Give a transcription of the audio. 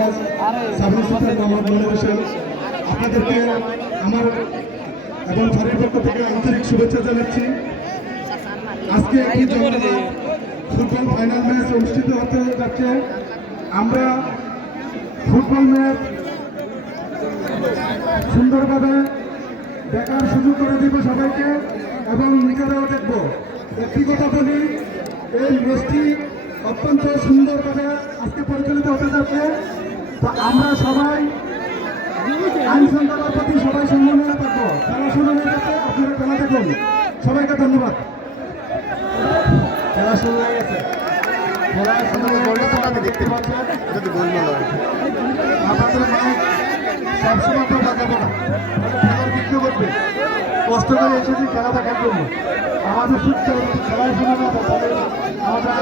In charge sub inspector Mohammad Monir Hossain, আপনাদেরকে আমার এবং ঘরের পক্ষ থেকে আন্তরিক শুভেচ্ছা জানাচ্ছি। আজকে একটি জমজমাট ফুটবল ফাইনাল ম্যাচ অনুষ্ঠিত হতে যাচ্ছে। আমরা ফুটবল ম্যাচ সুন্দরভাবে দেখার সুযোগ করে দিব সবাইকে এবং নিজেরাও দেখব। ব্যক্তিগত বলি, এই ম্যাচটি অত্যন্ত সুন্দরভাবে আজকে পরিচালিত হতে যাচ্ছে। তো আমরা সবাই আইন শৃঙ্খলার প্রতি সবাই সম্মানিত থাকবো। খেলা শুরু হয়ে গেছে, আপনারা খেলা দেখুন। সবাইকে ধন্যবাদ। খেলা শুরু হয়ে গেছে। দেখতে পাচ্ছেন আপনাদের মাইক সবসময় তো বাজাবো না, খেলার বিক্রি করবে। কষ্ট করে এসেছি খেলা দেখার জন্য। আমাদের সুস্থ খেলায় শুনে না তাহলে আমাদের